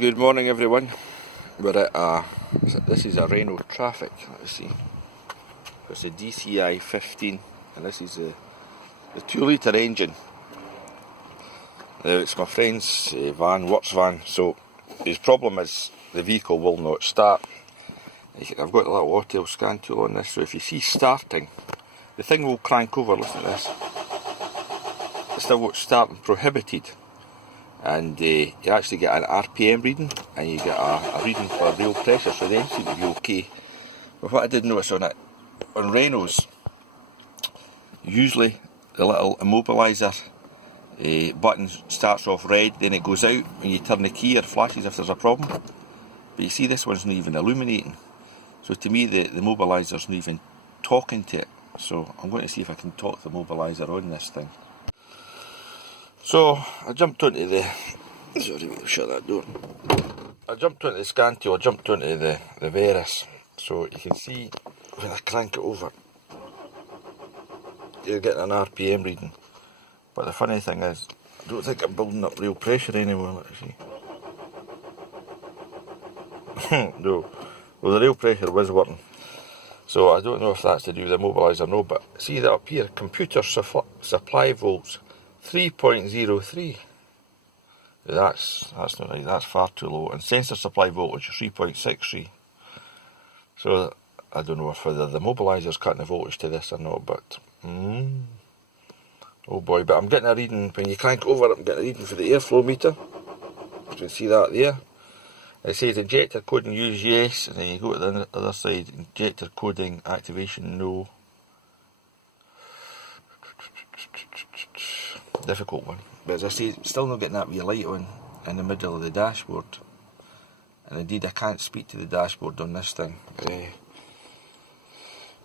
Good morning everyone. We're at this is a Renault Traffic, let's see. It's a DCI 15 and this is the 2 litre engine. It's my friend's van, works van, so his problem is the vehicle will not start. I've got a little auto scan tool on this, so if you see starting, the thing will crank over. Listen to this. It still won't start and prohibited. And you actually get an RPM reading and you get a reading for real pressure, so they seem to be okay. But what I did notice on Renault's, usually the little immobiliser button starts off red, then it goes out and you turn the key or flashes if there's a problem. But you see this one's not even illuminating, so to me the immobiliser's not even talking to it. So I'm going to see if I can talk the immobiliser on this thing. So I jumped onto the, sorry, we'll shut that door. I jumped onto the scan tool, I jumped onto the Veris, so you can see when I crank it over, you're getting an RPM reading. But the funny thing is, I don't think I'm building up real pressure anymore, let's see. No, well the real pressure was working. So I don't know if that's to do with the immobiliser or no, but see that up here, computer supply volts. 3.03. That's not right, that's far too low. And sensor supply voltage 3.63. So I don't know if whether the immobiliser's cutting the voltage to this or not, but oh boy, but I'm getting a reading when you crank over it. I'm getting a reading for the airflow meter. You can see that there. It says injector coding use yes, and then you go to the other side, injector coding activation no. Difficult one, but as I say, still not getting that wee light on in the middle of the dashboard, and indeed I can't speak to the dashboard on this thing.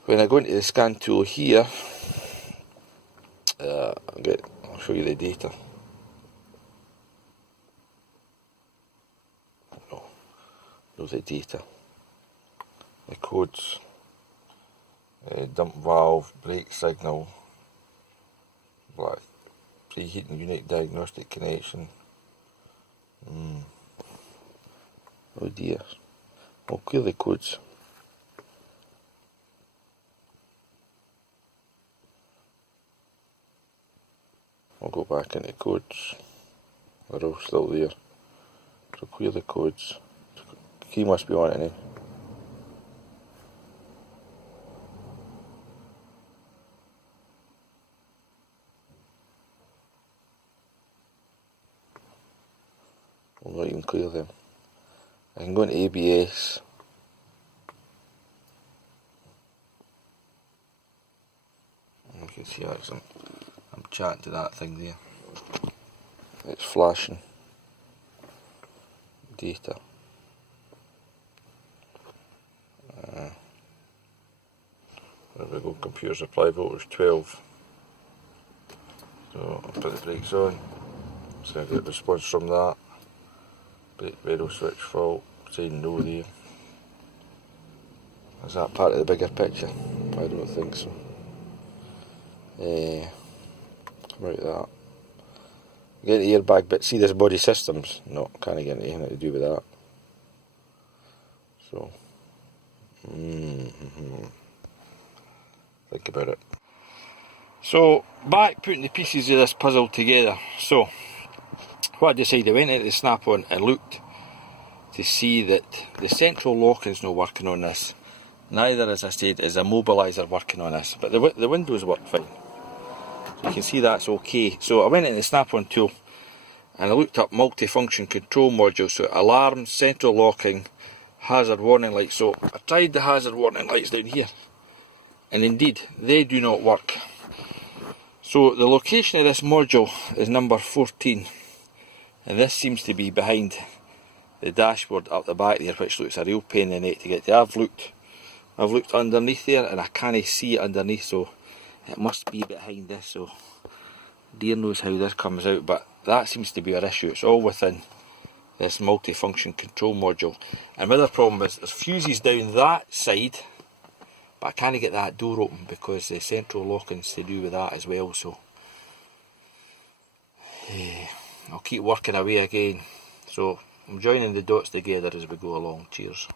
When I go into the scan tool here, I'll show you the data. No, the data, the codes, dump valve, brake signal, black preheating unit diagnostic connection. Oh dear. I'll clear the codes. I'll go back into codes. They're all still there. So clear the codes. The key must be on it now. I'll not even clear them. I can go into ABS. You can see I'm chatting to that thing there. It's flashing data. There we go, computer supply voltage 12. So I'll put the brakes on. So I get a response from that. Brake pedal switch fault, saying no there. Is that part of the bigger picture? I don't think so. Come out of that. Get the airbag bit. See this body systems? No, can't get anything to do with that. So, think about it. So, back putting the pieces of this puzzle together. So, what I decided, I went into the Snap-on and looked to see that the central locking's not working on this. Neither, as I said, is a mobiliser working on this, but the windows work fine. So you can see that's okay. So I went into the Snap-on tool and I looked up multifunction control module. So alarm, central locking, hazard warning lights. So I tried the hazard warning lights down here, and indeed they do not work. So the location of this module is number 14. And this seems to be behind the dashboard up the back there, which looks a real pain in the neck to get to. I've looked underneath there and I can't see it underneath, so it must be behind this. So dear knows how this comes out, but that seems to be our issue. It's all within this multifunction control module. And my other problem is there's fuses down that side, but I can't get that door open because the central locking's to do with that as well. So I'll keep working away again. So I'm joining the dots together as we go along. Cheers.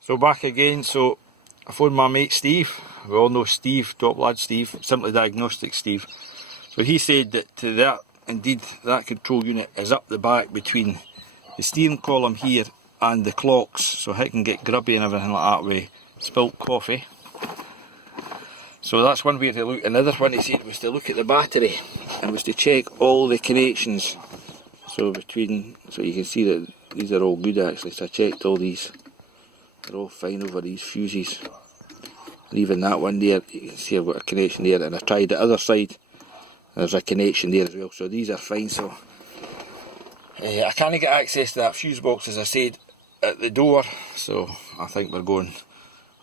So back again. So I phoned my mate Steve. We all know Steve, top lad Steve, Simply Diagnostic Steve. So he said that indeed that control unit is up the back between the steering column here and the clocks, so it can get grubby and everything like that with spilt coffee. So that's one way to look. Another one he said was to look at the battery and was to check all the connections. So you can see that these are all good actually. So I checked all these. They're all fine over these fuses. And even that one there, you can see I've got a connection there, and I tried the other side. There's a connection there as well. So these are fine. So I can't get access to that fuse box as I said at the door. So I think we're going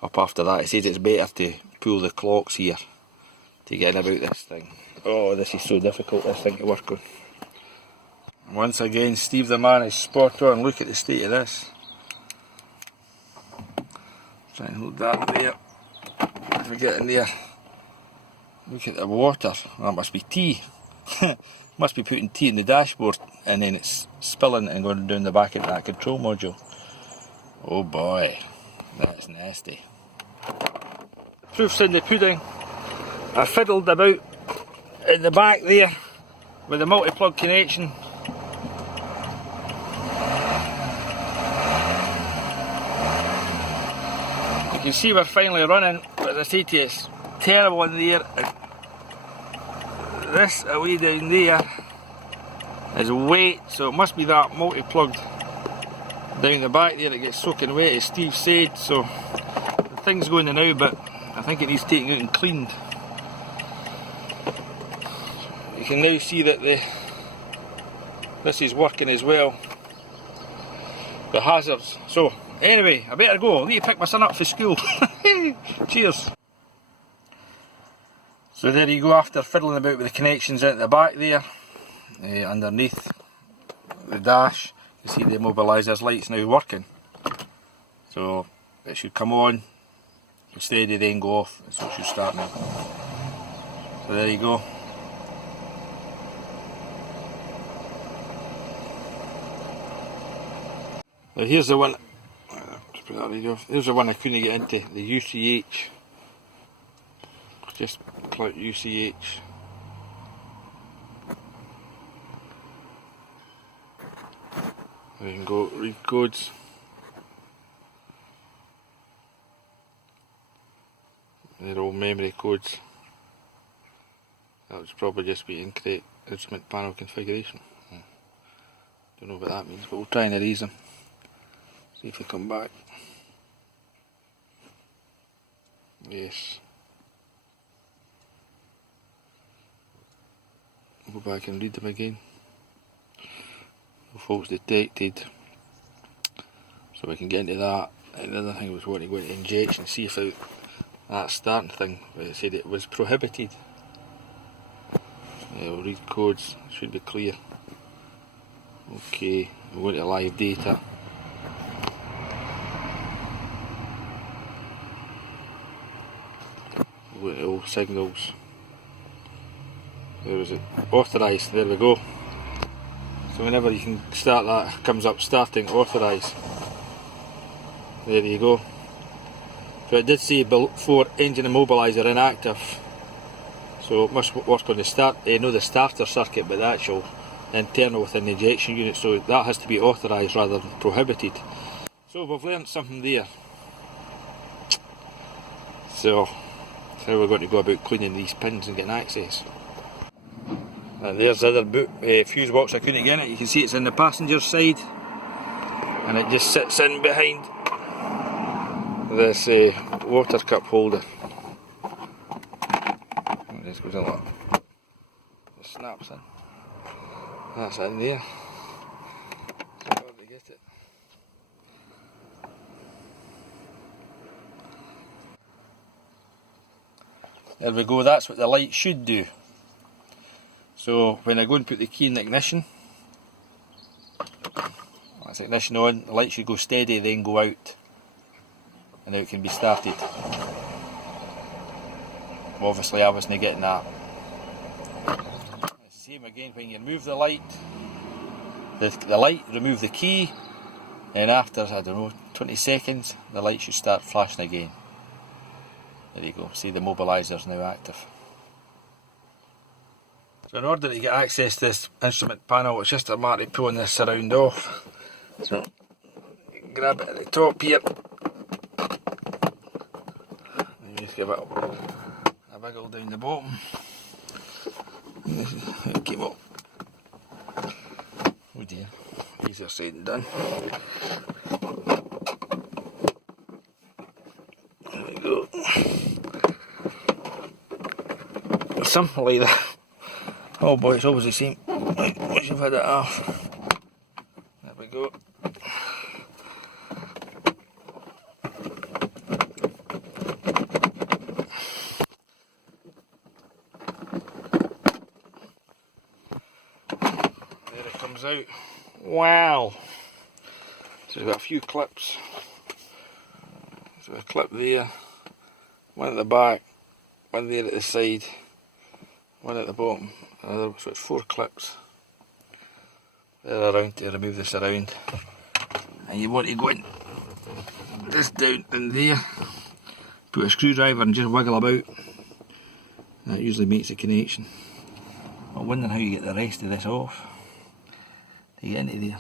up after that. He says it's better to pull the clocks here to get in about this thing. Oh, this is so difficult, this thing to work on. Once again, Steve the man is spot on. Look at the state of this. Try and hold that there. If we get in there, look at the water. That must be tea. Must be putting tea in the dashboard and then it's spilling and going down the back of that control module. Oh boy, that's nasty. Proof's in the pudding. I fiddled about in the back there with the multi-plug connection. You can see we're finally running, but as I say to you, it's terrible in there. This away down there is wet, so it must be that multi-plugged down the back there. It gets soaking wet, as Steve said. So the thing's going in now, but I think it needs taken out and cleaned. You can now see that this is working as well. The hazards. So anyway, I better go. I need to pick my son up for school. Cheers. So there you go, after fiddling about with the connections at the back there, underneath the dash, you see the immobiliser's light's now working. So it should come on, steady, then go off, so it should start now. So there you go. Now here's the one, here's the one I couldn't get into, the UCH. Just click UCH. We can go read codes. They're all memory codes. That would probably just be incorrect instrument panel configuration. Don't know what that means, but we'll try and erase them. See if they come back. Yes. Go back and read them again. No faults detected. So we can get into that. And the other thing was wanting to go into injection, see if that starting thing, but it said it was prohibited. We'll read codes, should be clear. Okay, we'll go into live data. We'll go into all signals. There was it, authorised, there we go. So whenever you can start that, comes up starting authorised. There you go. So it did say before engine immobiliser inactive. So it must work on the the starter circuit, but the actual internal within the injection unit. So that has to be authorised rather than prohibited. So we've learnt something there. So how we're going to go about cleaning these pins and getting access. And there's the other fuse box I couldn't get it. You can see it's in the passenger side and it just sits in behind this water cup holder. It just goes in like that. It snaps in. That's in there. So hard to get it. There we go, that's what the light should do. So when I go and put the key in the ignition, that's ignition on, the light should go steady, then go out, and now it can be started. Obviously I wasn't getting that. It's the same again when you remove the light, remove the key, And after, I don't know, 20 seconds, the light should start flashing again. There you go, see the mobiliser is now active. So in order to get access to this instrument panel, it's just a matter of pulling this surround off. So, grab it at the top here. And just give it a wiggle down the bottom. It came up. Oh dear, easier said than done. There we go. Something like that. Oh boy, it's always the same. Right, once you've had it off. There we go. There it comes out. Wow! So we've got a few clips. So a clip there, one at the back, one there at the side, one at the bottom, another, so it's 4 clips. They're around to remove the surround. And you want to go in this down in there, put a screwdriver and just wiggle about. That usually makes a connection. I'm wondering how you get the rest of this off to get into there.